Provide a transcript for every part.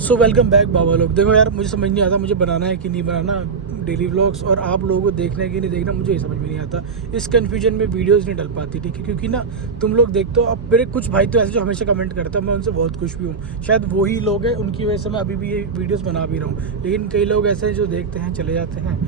So welcome back बाबा लोग। देखो यार, मुझे समझ नहीं आता मुझे बनाना है कि नहीं बनाना डेली व्लॉग्स, और आप लोगों को देखना है कि नहीं देखना मुझे ये समझ में नहीं आता। इस कन्फ्यूजन में वीडियोस नहीं डल पाती, ठीक है, क्योंकि ना तुम लोग देखते हो। अब मेरे कुछ भाई तो ऐसे जो हमेशा कमेंट करते हैं, मैं उनसे बहुत खुश भी हूँ। शायद वही लोग हैं, उनकी वजह से मैं अभी भी ये वीडियोज़ बना भी रहा हूँ। लेकिन कई लोग ऐसे हैं जो देखते हैं चले जाते हैं,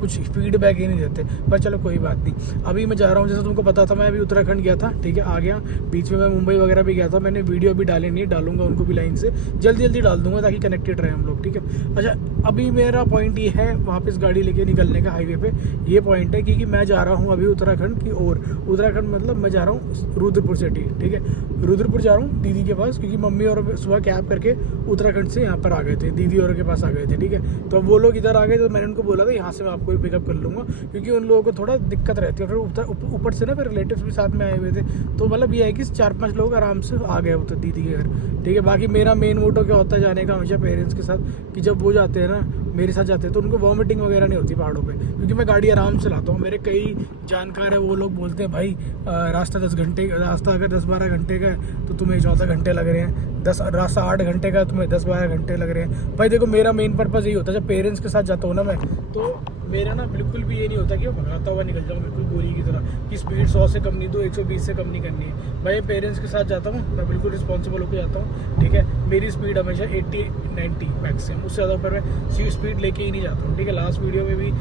कुछ फीडबैक ही नहीं देते। पर चलो कोई बात नहीं। अभी मैं जा रहा हूँ, जैसे तुमको पता था मैं अभी उत्तराखंड गया था, ठीक है, आ गया। बीच में मैं मुंबई वगैरह भी गया था। मैंने वीडियो अभी डाले नहीं, डालूंगा उनको भी लाइन से जल्दी डाल दूंगा ताकि कनेक्टेड रहे हम लोग, ठीक है। अच्छा, अभी मेरा पॉइंट ये है वापस गाड़ी लेके निकलने का हाईवे पे। ये पॉइंट है क्योंकि मैं जा रहा हूँ अभी उत्तराखंड की ओर। उत्तराखंड मतलब मैं जा रहा हूँ रुद्रपुर सिटी, ठीक है। रुद्रपुर जा रहा हूँ दीदी के पास, क्योंकि मम्मी और सुबह कैब करके उत्तराखंड से यहाँ पर आ गए थे, दीदी और के पास आ गए थे, ठीक है। तो वो लोग इधर आ गए, तो मैंने उनको बोला था यहाँ से मैं आपको पिकअप कर लूँगा, क्योंकि उन लोगों को थोड़ा दिक्कत रहती है। फिर ऊपर से ना फिर रिलेटिव्स भी साथ में आए हुए थे, तो मतलब ये है कि 4-5 लोग आराम से आ गए उधर दीदी के घर, ठीक है। बाकी मेरा मेन मोटो क्या होता है जाने का हमेशा पेरेंट्स के साथ, कि जब वो जाते हैं ना मेरे साथ जाते हैं तो उनको वॉमिटिंग वगैरह नहीं होती पहाड़ों पे, क्योंकि मैं गाड़ी आराम से लाता हूँ। मेरे कई जानकार है, वो लोग बोलते हैं भाई रास्ता 10 घंटे, रास्ता अगर 10-12 घंटे का है तो तुम्हें 14 घंटे लग रहे हैं, रास्ता 8 घंटे का है तुम्हें 10-12 घंटे लग रहे हैं। भाई देखो, मेरा मेन पर्पज़ यही होता है, जब पेरेंट्स के साथ जाता हूँ ना मैं, तो मेरा ना बिल्कुल भी ये नहीं होता कि मैं भगाता हुआ निकल जाऊँ बिल्कुल गोली की तरह, कि स्पीड 100 से कम नहीं दो, 120 से कम नहीं करनी है। भाई पेरेंट्स के साथ जाता हूँ मैं, बिल्कुल रिस्पॉन्सिबल होकर जाता हूँ, ठीक है। मेरी स्पीड हमेशा 80-90 मैक्सिमम, उससे ज़्यादा ऊपर मैं स्पीड लेके ही नहीं जाता हूँ, ठीक है। लास्ट वीडियो में भी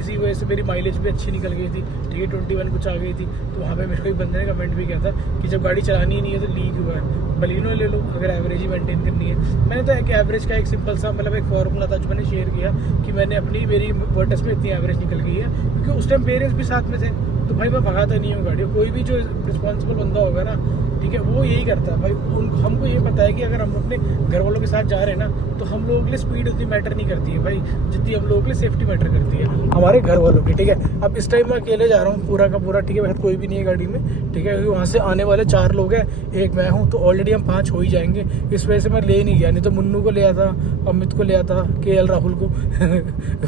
इसी वजह से मेरी माइलेज भी अच्छी निकल गई थी, ठीक है, 21 कुछ आ गई थी। तो वहाँ पे मेरे को एक बंदे ने कमेंट भी किया था कि जब गाड़ी चलानी ही नहीं है तो लीक हुआ है, बलिनो ले लो अगर एवरेज ही मेंटेन करनी है। मैंने तो एक एवरेज का एक सिंपल सा मतलब एक फॉर्मूला था जो मैंने शेयर किया कि मेरी वर्टस में इतनी एवरेज निकल गई है, क्योंकि उस टाइम पेरेंट्स भी साथ में थे। तो भाई मैं भगाता नहीं हूँ गाड़ी। कोई भी जो रिस्पॉन्सिबल बंदा होगा ना, ठीक है, वो यही करता है भाई। हमको ये पता है कि अगर हम अपने घर वालों के साथ जा रहे हैं ना, तो हम लोगों के लिए स्पीड उतनी मैटर नहीं करती है भाई, जितनी हम लोगों के लिए सेफ्टी मैटर करती है हमारे घर वालों की, ठीक है। अब इस टाइम मैं अकेले जा रहा हूँ पूरा का पूरा, ठीक है, वैसे कोई भी नहीं है गाड़ी में, ठीक है, क्योंकि वहाँ से आने वाले 4 लोग हैं, एक मैं हूँ, तो ऑलरेडी हम 5 हो ही जाएंगे। इस वजह से मैं ले नहीं गया, नहीं तो मुन्नू को ले आता, अमित को ले आता, KL राहुल को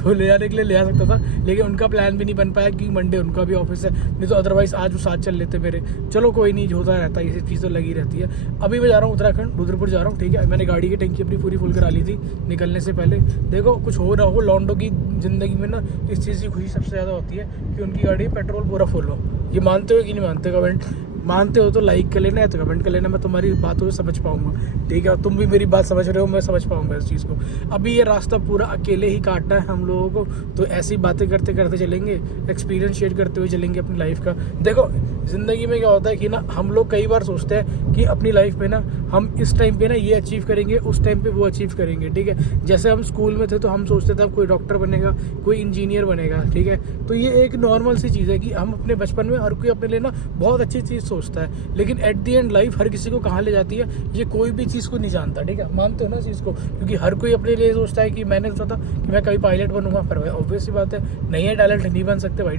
वो ले आने के लिए ले आ सकता था, लेकिन उनका प्लान भी नहीं बन पाया क्योंकि मंडे उनका भी ऑफिस है। नहीं तो अदरवाइज आज वो साथ चल लेते मेरे। चलो कोई नहीं, होता रहता है, ये चीज़ तो लगी रहती है। अभी मैं जा रहा हूँ उत्तराखंड, रुद्रपुर जा रहा हूँ, ठीक है। मैंने गाड़ी की टंकी अपनी पूरी फुल करा ली थी निकलने से पहले। देखो कुछ हो ना हो, लॉन्डो की ज़िंदगी में ना इस चीज़ की खुशी सबसे ज़्यादा होती है कि उनकी गाड़ी पेट्रोल पूरा फुल हो। ये मानते हो कि नहीं मानते? कमेंट मानते हो तो लाइक कर लेना, है तो कमेंट कर लेना, मैं तुम्हारी बातों से समझ पाऊंगा, ठीक है। और तुम भी मेरी बात समझ रहे हो, मैं समझ पाऊंगा इस चीज़ को। अभी ये रास्ता पूरा अकेले ही काटना है हम लोगों को, तो ऐसी बातें करते करते चलेंगे, एक्सपीरियंस शेयर करते हुए चलेंगे अपनी लाइफ का। देखो ज़िंदगी में क्या होता है कि ना हम लोग कई बार सोचते हैं कि अपनी लाइफ में ना हम इस टाइम पे ना ये अचीव करेंगे, उस टाइम पे वो अचीव करेंगे, ठीक है। जैसे हम स्कूल में थे तो हम सोचते थे अब कोई डॉक्टर बनेगा, कोई इंजीनियर बनेगा, ठीक है। तो ये एक नॉर्मल सी चीज़ है कि हम अपने बचपन में हर कोई अपने लिए ना बहुत अच्छी चीज़ सोचता है, लेकिन एट दी एंड लाइफ हर किसी को कहाँ ले जाती है ये कोई भी चीज़ को नहीं जानता, ठीक है। मानते हो ना चीज़ को? क्योंकि हर कोई अपने लिए सोचता है कि मैंने सोचा था कि मैं कभी पायलट बनूंगा, पर भाई ऑब्वियस सी बात है नहीं है, टैलेंट नहीं बन सकते भाई,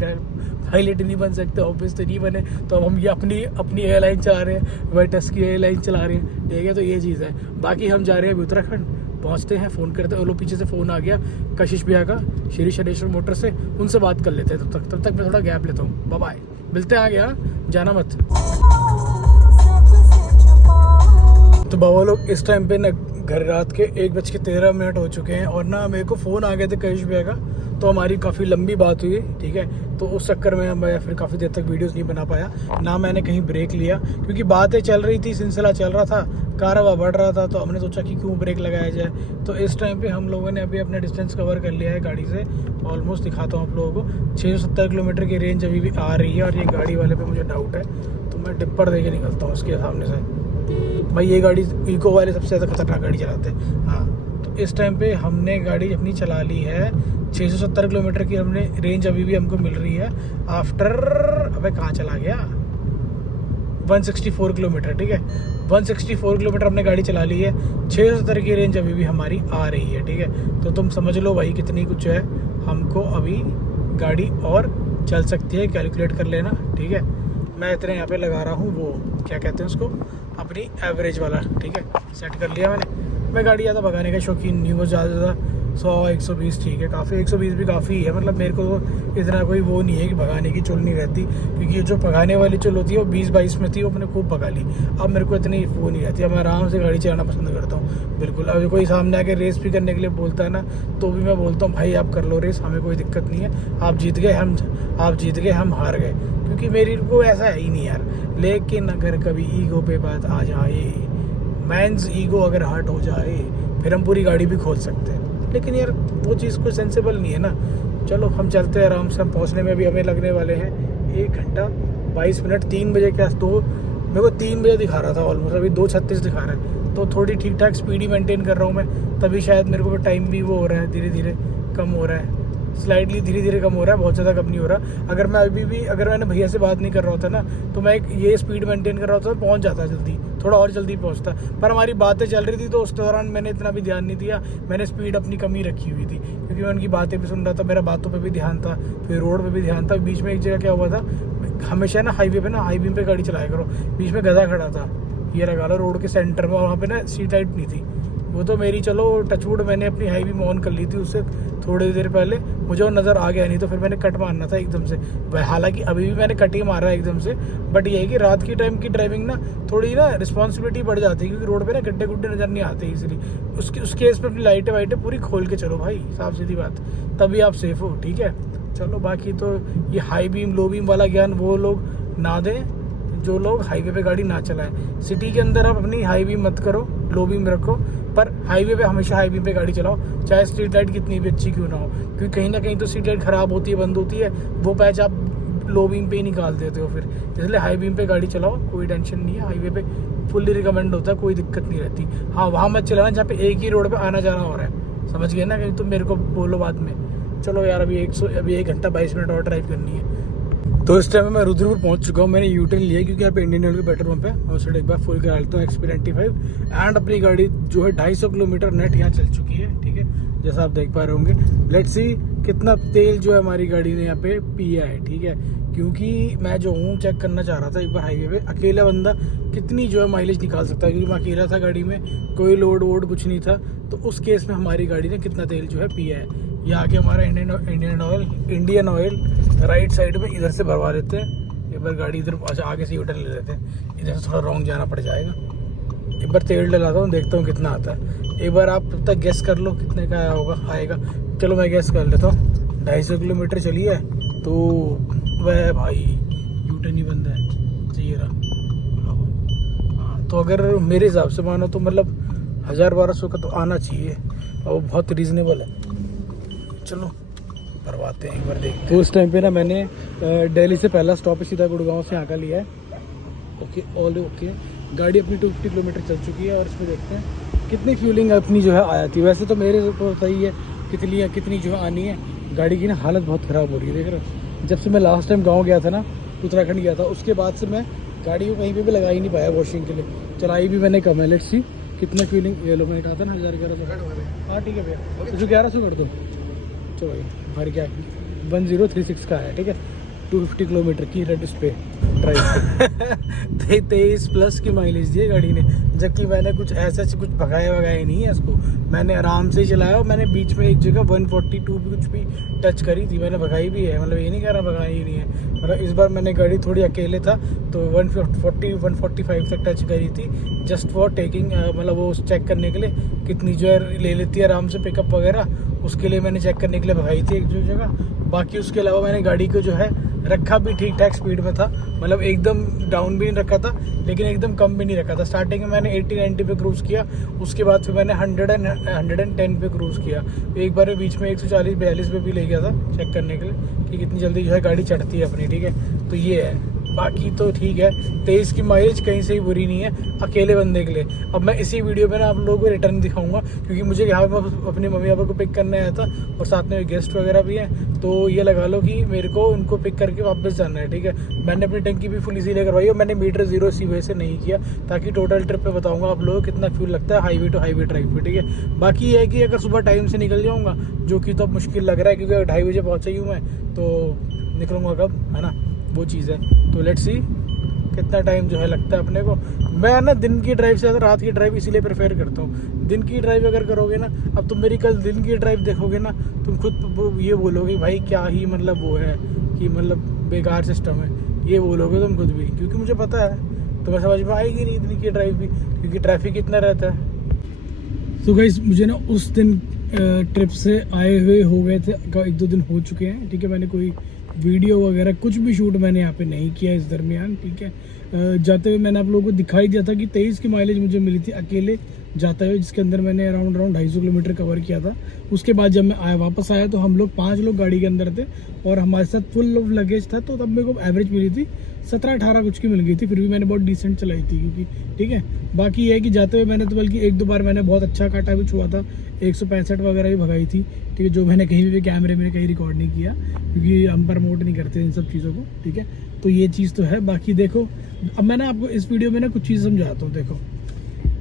पायलट नहीं बन सकते, ऑब्वियस तो नहीं बने। तो अब हम ये अपनी एयरलाइन चला रहे हैं, वाइटस की एयरलाइन चला रहे हैं, ठीक है। तो ये चीज़ है। बाकी हम जा रहे हैं अभी उत्तराखंड, पहुँचते हैं, फ़ोन करते हैं। वो लोग पीछे से फ़ोन आ गया कशिश भैया का, श्री शनेश्वर मोटर से, उनसे बात कर लेते हैं। तब तक मैं थोड़ा गैप लेता हूँ। बाय बाय, मिलते हैं आगे, जाना मत। तो बाबा लोग इस टाइम पे ना घर रात के 1:13 हो चुके हैं, और ना मेरे को फ़ोन आ गए थे कशिश भैया का, तो हमारी काफ़ी लंबी बात हुई, ठीक है। तो उस चक्कर में मैं फिर काफ़ी देर तक वीडियोस नहीं बना पाया, ना मैंने कहीं ब्रेक लिया, क्योंकि बातें चल रही थी, सिलसिला चल रहा था, कारवा बढ़ रहा था, तो हमने सोचा कि क्यों ब्रेक लगाया जाए। तो इस टाइम पे हम लोगों ने अभी अपना डिस्टेंस कवर कर लिया है गाड़ी से, ऑलमोस्ट दिखाता हूँ आप लोगों को। 670 किलोमीटर की रेंज अभी भी आ रही है, और ये गाड़ी वाले पे मुझे डाउट है, तो मैं डिप्पर दे के निकलता हूँ उसके सामने से। भाई ये गाड़ी इको वाले सबसे ज़्यादा खतरनाक गाड़ी चलाते हैं। हाँ, तो इस टाइम पे हमने गाड़ी अपनी चला ली है, 670 किलोमीटर की हमने रेंज अभी भी हमको मिल रही है आफ्टर, अबे कहाँ चला गया, 164 किलोमीटर, ठीक है। 164 किलोमीटर हमने गाड़ी चला ली है, 670 की रेंज अभी भी हमारी आ रही है, ठीक है। तो तुम समझ लो भाई कितनी कुछ है, हमको अभी गाड़ी और चल सकती है, कैलकुलेट कर लेना, ठीक है। मैं इतने यहाँ पे लगा रहा हूँ, वो क्या कहते हैं उसको, अपनी एवरेज वाला, ठीक है, सेट कर लिया मैंने। मैं गाड़ी ज़्यादा भगाने का शौकीन नहीं हूँ, ज़्यादा 100-120 ठीक है, काफ़ी 120 भी काफ़ी है। मतलब मेरे को तो इतना कोई वो नहीं है कि भगाने की चुल नहीं रहती, क्योंकि ये जो भगाने वाली चुल होती है वो 20-22 में थी, वो मैंने खूब भगा ली। अब मेरे को इतनी वो नहीं रहती, अब मैं आराम से गाड़ी चलाना पसंद करता हूँ बिल्कुल। अब कोई सामने आके रेस भी करने के लिए बोलता है ना, तो भी मैं बोलता हूँ भाई आप कर लो रेस, हमें कोई दिक्कत नहीं है, आप जीत गए हम हार गए, क्योंकि मेरी को ऐसा है ही नहीं यार। लेकिन अगर कभी ईगो पे बात आ जाए, मैंस ईगो अगर हर्ट हो जाए, फिर हम पूरी गाड़ी भी खोल सकते हैं। लेकिन यार वो चीज़ कोई सेंसेबल नहीं है ना। चलो हम चलते हैं आराम से, हम पहुंचने में भी हमें लगने वाले हैं 1 घंटा 22 मिनट। 3 बजे के आस तो मेरे को 3 बजे दिखा रहा था ऑलमोस्ट, अभी 2:36 दिखा रहा है, तो थोड़ी ठीक ठाक स्पीड ही मेंटेन कर रहा हूँ मैं, तभी शायद मेरे को टाइम भी वो हो रहा है, धीरे धीरे कम हो रहा है, स्लाइडली धीरे धीरे कम हो रहा है, बहुत ज़्यादा कम नहीं हो रहा। अगर मैं अगर मैंने भैया से बात नहीं कर रहा होता ना, तो मैं ये स्पीड मेंटेन कर रहा होता तो पहुंच जाता जल्दी, थोड़ा और जल्दी पहुंचता। पर हमारी बातें चल रही थी तो उस दौरान मैंने इतना भी ध्यान नहीं दिया, मैंने स्पीड अपनी कम ही रखी हुई थी, क्योंकि मैं उनकी बातें भी सुन रहा था, मेरा बातों पर भी ध्यान था, फिर रोड पर भी ध्यान था। बीच में एक जगह क्या हुआ था, हमेशा ना हाईवे पे गाड़ी चलाया करो, बीच में गधा खड़ा था, ये लगा लो रोड के सेंटर में, और वहाँ पे ना सीट लाइट नहीं थी। वो तो मेरी चलो टचवुड मैंने अपनी हाईवे में ऑन कर ली थी, उससे थोड़ी देर पहले मुझे वो नज़र आ गया, नहीं तो फिर मैंने कट मारना था एकदम से। हालांकि अभी भी मैंने कट ही मारा है एकदम से, बट ये है कि रात की टाइम की ड्राइविंग ना थोड़ी ना रिस्पॉन्सिबिलिटी बढ़ जाती है, क्योंकि रोड पे ना गड्ढे गुड्ढे नज़र नहीं आते इसलिए उस केस पे अपनी लाइटें वाइटें पूरी खोल के चलो भाई, साफ सीधी बात, तभी आप सेफ हो। ठीक है, चलो बाकी तो ये हाई बीम लो बीम वाला ज्ञान वो लोग ना दें जो लोग हाईवे पे गाड़ी ना चलाएं। सिटी के अंदर आप अपनी हाई बीम मत करो, लो बीम रखो, पर हाईवे पे हमेशा हाई बीम पे गाड़ी चलाओ, चाहे स्ट्रीट लाइट कितनी भी अच्छी क्यों ना हो, क्योंकि कहीं ना कहीं तो स्ट्रीट लाइट ख़राब होती है, बंद होती है, वो पैच आप लो बीम पे ही निकाल देते हो फिर। इसलिए हाई बीम पे गाड़ी चलाओ, कोई टेंशन नहीं है, हाईवे पे फुल्ली रिकमेंड होता है, कोई दिक्कत नहीं रहती। हाँ वहाँ मत चलाना जहाँ पे एक ही रोड पर आना जाना हो रहा है, समझ गए ना, कहीं तो मेरे को बोलो बाद में। चलो यार अभी 1 घंटा 22 मिनट और ड्राइव करनी है। तो इस टाइम में मैं रुद्रपुर पहुंच चुका हूँ, मैंने यूटर्न लिया क्योंकि यहाँ पे इंडियन ऑयल के पेट्रोल पंप है, और उससे एक बार फुल करा लेता हूँ XP95। एंड अपनी गाड़ी जो है 250 किलोमीटर नेट यहाँ चल चुकी है। ठीक है, जैसा आप देख पा रहे होंगे। लेट्स सी कितना तेल जो है हमारी गाड़ी ने यहाँ पे पिया है। ठीक है, क्योंकि मैं जो हूँ चेक करना चाह रहा था एक बार हाईवे पे, अकेला बंदा कितनी जो है माइलेज निकाल सकता है, क्योंकि मैं अकेला था गाड़ी में, कोई लोड वोड कुछ नहीं था, तो उस केस में हमारी गाड़ी ने कितना तेल जो है पिया है। ये आगे हमारा इंडियन ऑयल राइट साइड में इधर से भरवा लेते हैं। एक बार गाड़ी इधर आगे से यूटर्न ले लेते हैं, इधर से थोड़ा रॉन्ग जाना पड़ जाएगा। एक बार तेल डलाता हूँ, देखता हूँ कितना आता है। एक बार आप तब तक गैस कर लो कितने का आएगा। चलो मैं गैस कर लेता हूँ। 250 किलोमीटर चली है तो वह भाई यूटर्न ही बंद है, चाहिए रहा। तो अगर मेरे हिसाब से मानो तो मतलब 1000-1200 का तो आना चाहिए, और वो बहुत रीज़नेबल है। चलो करवाते हैं एक बार, देखते हैं। उस टाइम पे ना मैंने दिल्ली से पहला स्टॉप सीधा गुड़गांव से यहाँ का लिया है। ओके ऑल ओके, गाड़ी अपनी 250 किलोमीटर चल चुकी है, और इसमें देखते हैं कितनी फ्यूलिंग अपनी जो है आया थी। वैसे तो मेरे को पता ही है कितनी जो है आनी है। गाड़ी की ना हालत बहुत ख़राब हो रही है, देख रहे हो। जब से मैं लास्ट टाइम गाँव गया था ना, उत्तराखंड गया था, उसके बाद से मैं गाड़ी को कहीं पर भी लगा ही नहीं पाया वॉशिंग के लिए। चलाई भी मैंने कम है। लेट्स सी कितना फ्यूलिंग ये लोग आता है ना, 1100। हाँ ठीक है भैया, तो 1100 कर दो। चलो भर गया, 1036 का है। ठीक है, 250 किलोमीटर की रेड उस पे ड्राइव 23+ की माइलेज दी है गाड़ी ने, जबकि मैंने कुछ ऐसा कुछ भगाया नहीं है इसको। मैंने आराम से ही चलाया, और मैंने बीच में एक जगह 142 भी कुछ भी टच करी थी, मैंने भगाई भी है। मतलब ये नहीं कह रहा भगाई ही नहीं है, मतलब इस बार मैंने गाड़ी थोड़ी अकेले था तो 145 तक टच करी थी, जस्ट फॉर टेकिंग, मतलब वो चेक करने के लिए कितनी जो है ले लेती है आराम से पिकअप वगैरह, उसके लिए मैंने चेक करने के लिए भगाई थी एक जो जगह। बाकी उसके अलावा मैंने गाड़ी को जो है रखा भी ठीक ठाक स्पीड में था, मतलब एकदम डाउन भी नहीं रखा था, लेकिन एकदम कम भी नहीं रखा था। स्टार्टिंग में मैंने 80-90 पे क्रूज़ किया, उसके बाद फिर मैंने 110 पे क्रूज़ किया। एक बार बीच में 140-42 पे भी ले गया था चेक करने के लिए कि कितनी जल्दी जो है गाड़ी चढ़ती है अपनी। ठीक है, तो ये है। बाकी तो ठीक है, 23 की माइलेज कहीं से ही बुरी नहीं है अकेले बंदे के लिए। अब मैं इसी वीडियो में ना आप लोगों को रिटर्न दिखाऊंगा, क्योंकि मुझे यहाँ पर अपनी मम्मी पापा को पिक करने आया था, और साथ में गेस्ट वगैरह भी हैं, तो ये लगा लो कि मेरे को उनको पिक करके वापस जाना है। ठीक है, मैंने अपनी टंकी भी फुल इसीलिए करवाई, और मैंने मीटर 0 इसी वजह से नहीं किया, ताकि टोटल ट्रिप पे बताऊँगा आप लोगों को कितना फ्यूल लगता है हाईवे टू हाईवे ड्राइव पे। ठीक है, बाकी ये है कि अगर सुबह टाइम से निकल जाऊँगा, जो कि तो अब मुश्किल लग रहा है, क्योंकि 2:30 बजे पहुँचा ही हूँ मैं, तो निकलूँगा कब, है ना, वो चीज़ है। तो लेट्स सी कितना टाइम जो है लगता है अपने को। मैं ना दिन की ड्राइव से ज़्यादा रात की ड्राइव इसीलिए प्रेफर करता हूँ। दिन की ड्राइव अगर करोगे ना, अब तुम मेरी कल दिन की ड्राइव देखोगे ना, तुम खुद ये बोलोगे भाई क्या ही मतलब वो है कि मतलब बेकार सिस्टम है, ये बोलोगे तुम खुद भी, क्योंकि मुझे पता है तुम्हें समझ में आएगी नहीं दिन की ड्राइव भी, क्योंकि ट्रैफिक इतना रहता है। तो गाइस मुझे ना उस दिन ट्रिप से आए हुए हो गए थे 1-2 दिन हो चुके हैं, ठीक है। मैंने कोई वीडियो वगैरह कुछ भी शूट मैंने यहाँ पे नहीं किया इस दरमियान, ठीक है। जाते हुए मैंने आप लोगों को दिखाई दिया था कि 23 की माइलेज मुझे मिली थी अकेले जाते हुए, जिसके अंदर मैंने अराउंड 250 किलोमीटर कवर किया था। उसके बाद जब मैं वापस आया तो हम लोग 5 लोग गाड़ी के अंदर थे और हमारे साथ फुल ऑफ लगेज था, तो तब मेरे को एवरेज मिली थी 17-18 कुछ की मिल गई थी। फिर भी मैंने बहुत डिसेंट चलाई थी क्योंकि, ठीक है। बाकी ये है कि जाते हुए मैंने तो बल्कि 1-2 बार मैंने बहुत अच्छा काटा भी छुआ था, 165 वगैरह भी भगाई थी, ठीक है, जो मैंने कहीं भी कैमरे में कहीं रिकॉर्ड नहीं किया क्योंकि हम प्रमोट नहीं करते इन सब चीज़ों को, ठीक है। तो ये चीज़ तो है। बाकी देखो, अब मैं ना आपको इस वीडियो में ना कुछ चीज़ समझाता हूँ। देखो,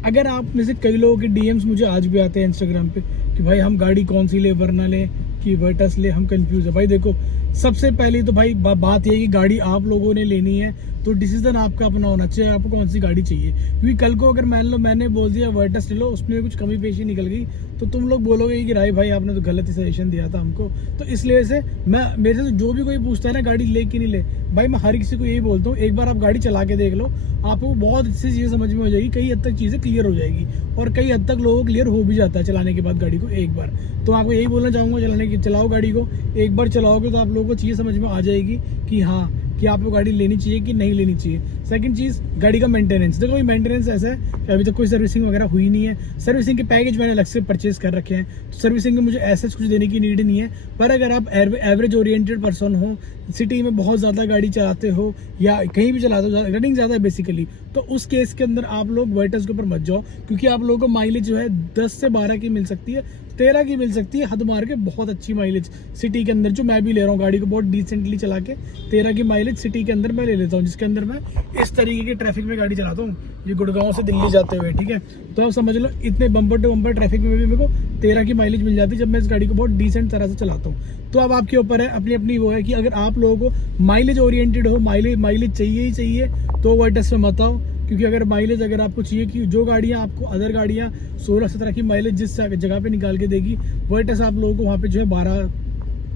अगर आप में से कई लोगों के डीएम्स मुझे आज भी आते हैं इंस्टाग्राम पे कि भाई हम गाड़ी कौन सी ले, वरना ले कि वर्टस ले, हम कंफ्यूज है। भाई देखो, सबसे पहले तो भाई बात ये है कि गाड़ी आप लोगों ने लेनी है तो डिसीजन आपका अपना होना चाहिए, आपको कौन सी गाड़ी चाहिए। क्योंकि कल को अगर मान लो मैंने बोल दिया वर्टस ले लो, उसमें कुछ कमी पेशी निकल गई तो तुम लोग बोलोगे कि राय भाई आपने तो गलत ही सजेशन दिया था हमको। तो इसलिए से मैं, मेरे से जो भी कोई पूछता है ना गाड़ी ले कि नहीं ले, भाई मैं हर किसी को यही बोलता हूँ, एक बार आप गाड़ी चला के देख लो, आपको बहुत अच्छी चीज़ें समझ में हो जाएगी, कई हद तक चीज़ें क्लियर हो जाएगी और कई हद तक लोगों को क्लियर हो भी जाता है चलाने के बाद गाड़ी को एक बार। तो आपको यही बोलना चाहूँगा, चलाओ गाड़ी को, एक बार चलाओगे तो आप लोगों को चीज़ें समझ में आ जाएगी कि हाँ कि आपको गाड़ी लेनी चाहिए कि नहीं लेनी चाहिए। सेकंड चीज़, गाड़ी का मेंटेनेंस। देखो, मेंटेनेंस ऐसा है कि अभी तक कोई सर्विसिंग वगैरह हुई नहीं है। सर्विसिंग के पैकेज मैंने अलग से परचेज कर रखे हैं, तो सर्विसिंग में मुझे ऐसे कुछ देने की नीड नहीं है। पर अगर आप एवरेज ओरिएंटेड पर्सन हो, सिटी में बहुत ज़्यादा गाड़ी चलाते हो या कहीं भी चलाते हो, रनिंग ज़्यादा है बेसिकली, तो उस केस के अंदर आप लोग वर्टस के ऊपर मत जाओ, क्योंकि आप लोगों को माइलेज जो है 10 से 12 की मिल सकती है, 13 की मिल सकती है, हद मार के बहुत अच्छी माइलेज सिटी के अंदर, जो मैं भी ले रहा हूँ गाड़ी को बहुत डिसेंटली चला के 13 की माइलेज सिटी के अंदर मैं ले लेता हूँ, जिसके अंदर मैं इस तरीके की ट्रैफिक में गाड़ी चलाता हूँ, ये गुड़गांव से दिल्ली जाते हुए, ठीक है। तो आप समझ लो, इतने बम्पर टू बम्पर ट्रैफिक में भी मेरे को 13 की माइलेज मिल जाती है जब मैं इस गाड़ी को बहुत डिसेंट तरह से चलाता हूँ। तो अब आपके ऊपर है, अपनी अपनी वो है कि अगर आप लोगों को माइलेज ओरिएंटेड हो, माइलेज चाहिए ही चाहिए, तो वर्टस में मत आओ। क्योंकि अगर माइलेज अगर आपको चाहिए कि जो गाड़ियाँ आपको अदर गाड़ियाँ 16-17 की माइलेज जिस जगह पे निकाल के देगी, वर्टस आप लोगों को वहाँ पे जो है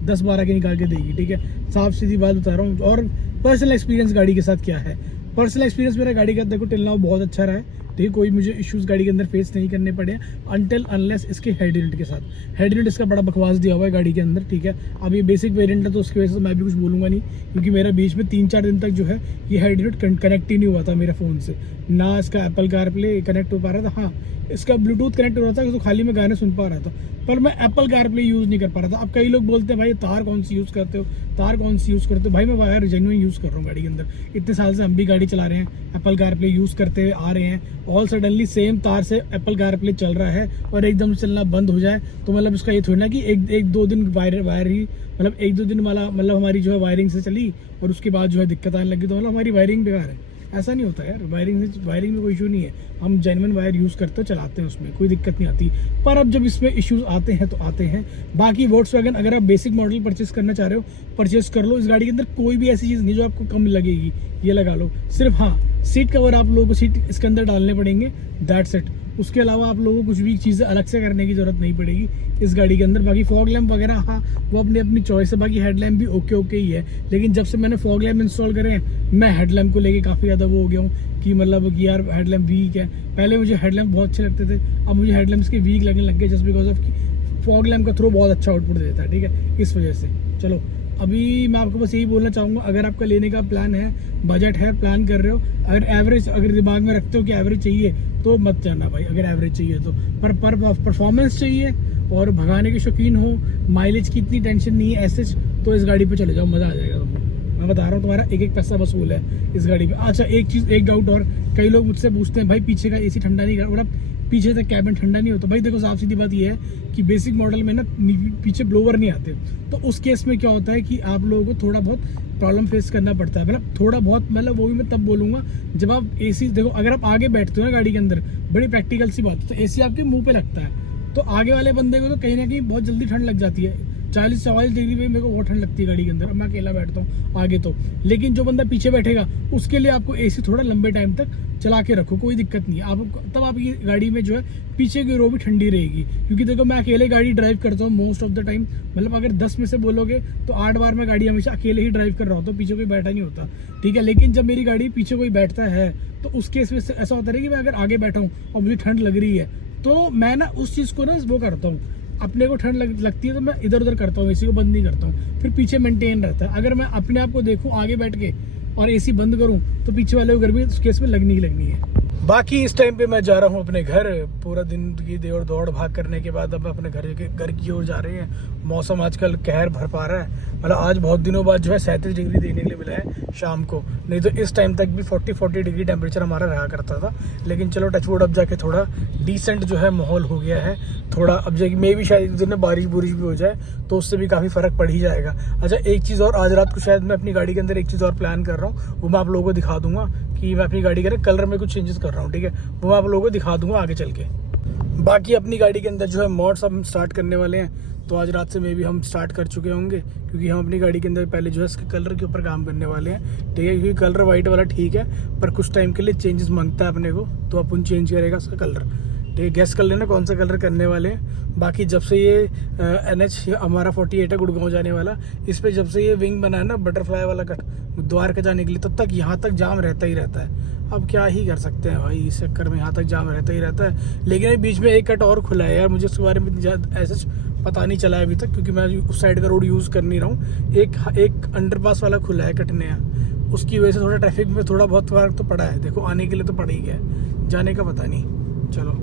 10-12 के निकाल के देगी, ठीक है। साफ सीधी बात बता रहा हूँ। और पर्सनल एक्सपीरियंस गाड़ी के साथ क्या है, पर्सनल एक्सपीरियंस मेरा गाड़ी का देखो टिल नाउ बहुत अच्छा रहा है, ठीक है। कोई मुझे इश्यूज गाड़ी के अंदर फेस नहीं करने पड़े अनटिल अनलेस इसके हेड यूनिट के साथ। हेड यूनिट इसका बड़ा बकवास दिया हुआ है गाड़ी के अंदर, ठीक है। अब ये बेसिक वेरिएंट है तो उसकी वजह से मैं भी कुछ बोलूँगा नहीं, क्योंकि मेरा बीच में 3-4 दिन तक जो है ये हेड यूनिट कनेक्ट ही नहीं हुआ था मेरे फ़ोन से, ना इसका एप्पल कारप्ले कनेक्ट हो पा रहा था। हाँ, इसका ब्लूटूथ कनेक्ट हो रहा था तो खाली मैं गाने सुन पा रहा था, पर मैं एप्पल कारप्ले यूज़ नहीं कर पा रहा था। अब कई लोग बोलते हैं भाई तार कौन सी यूज़ करते हो, तार कौन सी यूज़ करते हो। भाई मैं वायर जेन्युइन यूज़ कर रहा हूँ गाड़ी के अंदर, इतने साल से हम भी गाड़ी चला रहे हैं, एप्पल कारप्ले यूज़ करते हुए आ रहे हैं। ऑल सडनली सेम तार से एप्पल कारप्ले चल रहा है और एकदम चलना बंद हो जाए तो मतलब इसका ये थोड़ी ना कि एक दो दिन वायर ही मतलब 1-2 दिन वाला मतलब हमारी जो है वायरिंग से चली और उसके बाद जो है दिक्कत आने लगी तो मतलब हमारी वायरिंग बेकार है। ऐसा नहीं होता यार, वायरिंग में कोई इशू नहीं है, हम जेन्युइन वायर यूज़ करते चलाते हैं, उसमें कोई दिक्कत नहीं आती। पर अब जब इसमें इश्यूज आते हैं तो आते हैं। बाकी वोक्सवैगन अगर आप बेसिक मॉडल परचेस करना चाह रहे हो, परचेस कर लो। इस गाड़ी के अंदर कोई भी ऐसी चीज़ नहीं जो आपको कम लगेगी, ये लगा लो। सिर्फ हाँ, सीट कवर आप लोगों को सीट इसके अंदर डालने पड़ेंगे, दैट्स इट। उसके अलावा आप लोगों को कुछ भी चीज़ें अलग से करने की ज़रूरत नहीं पड़ेगी इस गाड़ी के अंदर। बाकी फॉग लैम्प वगैरह हाँ वो अपनी अपनी चॉइस है, बाकी हेडलैम्प भी ओके ही है। लेकिन जब से मैंने फॉग लैम्प इंस्टॉल करे हैं, मैं हेडलैम्प को लेके काफ़ी ज़्यादा वो हो गया हूँ कि मतलब कि यार हेडलैम्प वीक है। पहले मुझे हेडलैम्प बहुत अच्छे लगते थे, अब मुझे हेडलैम्प्स के वीक लगने लग गए just because of fog lamp का थ्रो बहुत अच्छा आउटपुट देता है, ठीक है, इस वजह से। चलो अभी मैं आपको बस यही बोलना चाहूँगा, अगर आपका लेने का प्लान है, बजट है, प्लान कर रहे हो, अगर दिमाग में रखते हो कि एवरेज चाहिए तो मत जाना भाई, अगर एवरेज चाहिए तो। पर परफॉर्मेंस चाहिए और भगाने के शौकीन हो, माइलेज की इतनी टेंशन नहीं है ऐसे, तो इस गाड़ी पे चले जाओ, मज़ा आ जाएगा तुमको। मैं बता रहा हूँ, तुम्हारा एक पैसा वसूल है इस गाड़ी पे। अच्छा एक डाउट और, कई लोग मुझसे पूछते हैं भाई पीछे का एसी ठंडा नहीं कर, पीछे तक कैबिन ठंडा नहीं होता। भाई देखो साफ सीधी बात ये है कि बेसिक मॉडल में ना पीछे ब्लोवर नहीं आते, तो उस केस में क्या होता है कि आप लोगों को थोड़ा बहुत प्रॉब्लम फेस करना पड़ता है। मतलब थोड़ा बहुत, मतलब वो भी मैं तब बोलूँगा जब आप एसी देखो, अगर आप आगे बैठते हो ना गाड़ी के अंदर, बड़ी प्रैक्टिकल सी बात है, तो एसी आपके मुंह पे लगता है, तो आगे वाले बंदे को तो कहीं ना कहीं बहुत जल्दी ठंड लग जाती है। 40-44 डिग्री पे मेरे को बहुत ठंड लगती है गाड़ी के अंदर, मैं अकेला बैठता हूँ आगे तो। लेकिन जो बंदा पीछे बैठेगा उसके लिए आपको एसी थोड़ा लंबे टाइम तक चला के रखो, कोई दिक्कत नहीं है आप, तब आपकी गाड़ी में जो है पीछे की रो भी ठंडी रहेगी। क्योंकि देखो मैं अकेले गाड़ी ड्राइव करता हूँ मोस्ट ऑफ द टाइम, मतलब अगर 10 में से बोलोगे तो 8 बार मैं गाड़ी हमेशा अकेले ही ड्राइव कर रहा हूँ, तो पीछे कोई बैठा नहीं होता, ठीक है। लेकिन जब मेरी गाड़ी पीछे कोई बैठता है तो उस केस में ऐसा होता है कि मैं अगर आगे बैठा हूँ और मुझे ठंड लग रही है तो मैं ना उस चीज़ को ना वो करता हूँ, अपने को ठंड लगती है तो मैं इधर उधर करता हूँ, एसी को बंद नहीं करता हूँ, फिर पीछे मेंटेन रहता है। अगर मैं अपने आप को देखूँ आगे बैठ के और एसी बंद करूँ तो पीछे वाले को गर्मी उस केस में लगनी ही लगनी है। बाकी इस टाइम पे मैं जा रहा हूँ अपने घर, पूरा दिन की दौड़ भाग करने के बाद अब अपने घर की ओर जा रहे हैं। मौसम आजकल कहर भर पा रहा है, मतलब आज बहुत दिनों बाद जो है 37 डिग्री देखने के लिए मिला है शाम को, नहीं तो इस टाइम तक भी 40 डिग्री टेम्परेचर हमारा रहा करता था। लेकिन चलो टचवुड अब जाके थोड़ा डिसेंट जो है माहौल हो गया है थोड़ा, अब जाके मे भी शायद एक दिन में बारिश बुरिश भी हो जाए तो उससे भी काफ़ी फ़र्क पड़ ही जाएगा। अच्छा एक चीज़ और, आज रात को शायद मैं अपनी गाड़ी के अंदर एक चीज़ और प्लान कर रहा हूँ, वो मैं आप लोगों को दिखा दूंगा कि मैं अपनी गाड़ी के कलर में कुछ चेंजेस कर रहा हूँ, ठीक है, वो मैं आप लोगों को दिखा दूंगा आगे चल के। बाकी अपनी गाड़ी के अंदर जो है मॉड्स हम स्टार्ट करने वाले हैं, तो आज रात से मे भी हम स्टार्ट कर चुके होंगे, क्योंकि हम अपनी गाड़ी के अंदर पहले जो है इसके कलर के ऊपर काम करने वाले हैं, ठीक है। क्योंकि कलर वाइट वाला ठीक है पर कुछ टाइम के लिए चेंजेस मांगता है अपने को, तो अपन चेंज करेगा उसका कलर, ठीक है। गैस कर लेना कौन सा कलर करने वाले हैं। बाकी जब से ये NH हमारा 48 है गुड़गांव जाने वाला, इस पर जब से ये विंग बना है ना बटरफ्लाई वाला कट द्वारका जाने के लिए, तब तक यहाँ तक जाम रहता ही रहता है। अब क्या ही कर सकते हैं भाई, इस चक्कर में यहाँ तक जाम रहता ही रहता है। लेकिन अभी बीच में एक कट और खुला है यार, मुझे उसके बारे में ऐसा पता नहीं चला है अभी तक, क्योंकि मैं उस साइड का रोड यूज़ कर नहीं रहा हूँ। एक अंडरपास वाला खुला है कटने का, उसकी वजह से थोड़ा ट्रैफिक में थोड़ा बहुत फर्क तो पड़ा है। देखो आने के लिए तो पड़ ही गया, जाने का पता नहीं। चलो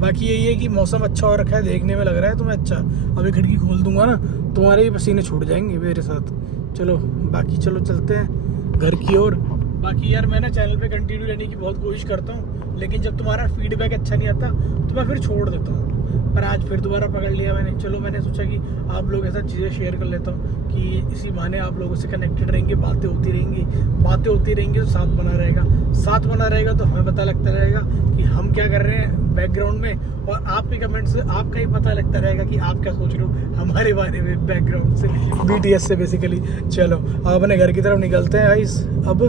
बाकी यही है कि मौसम अच्छा हो रखा है, देखने में लग रहा है तुम्हें अच्छा। अभी खिड़की खोल दूंगा ना तुम्हारे भी पसीने छूट जाएंगे मेरे साथ। चलो बाकी चलो चलते हैं घर की ओर। बाकी यार मैं ना चैनल पे कंटिन्यू रहने की बहुत कोशिश करता हूँ, लेकिन जब तुम्हारा फीडबैक अच्छा नहीं आता तो मैं फिर छोड़ देता हूँ। पर आज फिर दोबारा पकड़ लिया मैंने। चलो मैंने सोचा कि आप लोग ऐसा चीज़ें शेयर कर लेता हूँ कि इसी बहाने आप लोगों से कनेक्टेड रहेंगे, बातें होती रहेंगी तो साथ बना रहेगा तो हमें पता लगता रहेगा कि हम क्या कर रहे हैं बैकग्राउंड में, और आपके कमेंट से आपका ही पता लगता रहेगा कि आप क्या सोच रहे हो हमारे बारे में बैकग्राउंड से, BTS से बेसिकली। चलो अब अपने घर की तरफ निकलते हैं गाइस अब।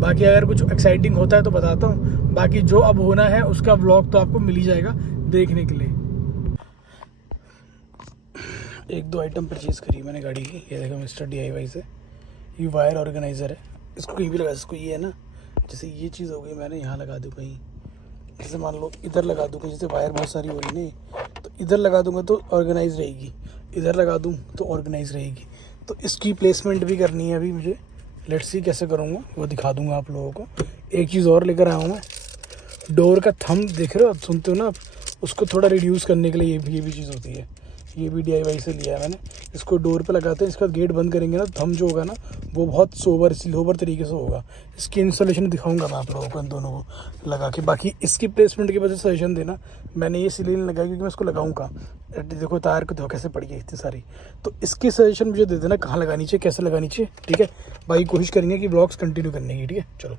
बाकी अगर कुछ एक्साइटिंग होता है तो बताता हूँ, बाकी जो अब होना है उसका व्लॉग तो आपको मिल ही जाएगा देखने के लिए। 1-2 आइटम परचेज करी मैंने गाड़ी की, ये देखो मिस्टर DIY से। ये वायर ऑर्गेनाइज़र है, इसको कहीं भी लगा, इसको ये है ना, जैसे ये चीज़ हो गई मैंने यहाँ लगा दूँ कहीं, जैसे मान लो इधर लगा दूँ कहीं, जैसे वायर बहुत सारी हो रही नहीं तो इधर लगा दूँगा तो ऑर्गेनाइज रहेगी, इधर लगा दूँ तो ऑर्गेनाइज रहेगी। तो इसकी प्लेसमेंट भी करनी है अभी मुझे, लेट्स सी कैसे करूँगा वो दिखा दूँगा आप लोगों को। एक चीज़ और लेकर आया हूँ मैं, डोर का थंब देख रहे हो, सुनते हो ना आप, उसको थोड़ा रिड्यूस करने के लिए ये भी चीज़ होती है, ये भी DIY से लिया है मैंने। इसको डोर पे लगाते हैं, इसका गेट बंद करेंगे ना, थंब जो होगा ना वो बहुत सोबर तरीके से होगा। इसकी इंस्टॉलेशन दिखाऊंगा मैं आप लोगों को इन दोनों को लगा के। बाकी इसकी प्लेसमेंट की वजह से सजेशन देना, मैंने ये इसलिए नहीं लगाई क्योंकि मैं इसको लगाऊँ कहाँ, देखो तार को देखो कैसे पड़ी है इतनी सारी, तो इसकी सजेशन मुझे दे देना कहाँ लगानी चाहिए, कैसे लगानी चाहिए, ठीक है। बाकी कोशिश करेंगे कि ब्लॉग्स कंटिन्यू करने की, ठीक है। चलो।